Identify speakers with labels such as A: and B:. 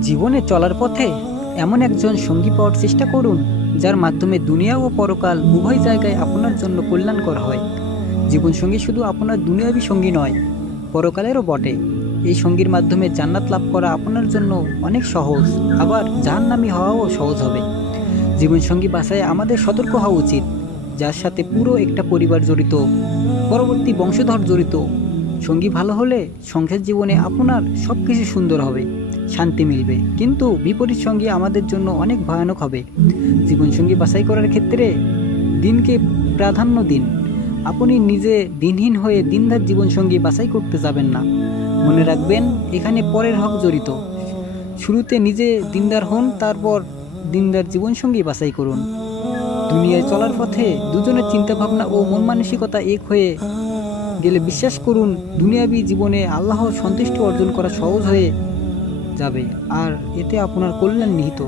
A: জীবনে চলার পথে এমন একজন সঙ্গী পাওয়ার চেষ্টা করুন, যার মাধ্যমে দুনিয়া ও পরকাল উভয় জায়গায় আপনার জন্য কল্যাণকর হয়। জীবনসঙ্গী শুধু আপনার দুনিয়াবি সঙ্গী নয়, পরকালেরও বটে। এই সঙ্গীর মাধ্যমে জান্নাত লাভ করা আপনার জন্য অনেক সহজ, আবার জাহান্নামী হওয়াও সহজ হবে। জীবনসঙ্গী বাসায় আমাদের সতর্ক হওয়া উচিত, যার সাথে পুরো একটা পরিবার জড়িত, পরবর্তী বংশধর জড়িত। সঙ্গী ভালো হলে সংসার জীবনে আপনার সব কিছু সুন্দর হবে। শান্তি মিলবে। কিন্তু বিপরীত সঙ্গী আমাদের জন্য অনেক ভয়ানক হবে। জীবনসঙ্গী বাছাই করার ক্ষেত্রে দিনকে প্রাধান্য দিন। আপনি নিজে দিনহীন হয়ে দিনদার জীবনসঙ্গী বাছাই করতে যাবেন না। মনে রাখবেন, এখানে পরের হক জড়িত। শুরুতে নিজে দিনদার হন, তারপর দিনদার জীবনসঙ্গী বাছাই করুন। দুনিয়ায় চলার পথে দুজনের চিন্তাভাবনা ও মন মানসিকতা এক হয়ে গেলে বিশ্বাস করুন, দুনিয়াবী জীবনে আল্লাহ সন্তুষ্ট অর্জন করা সহজ হয়ে যাবে। আর এতে আপনার কল্যাণ নিহিত।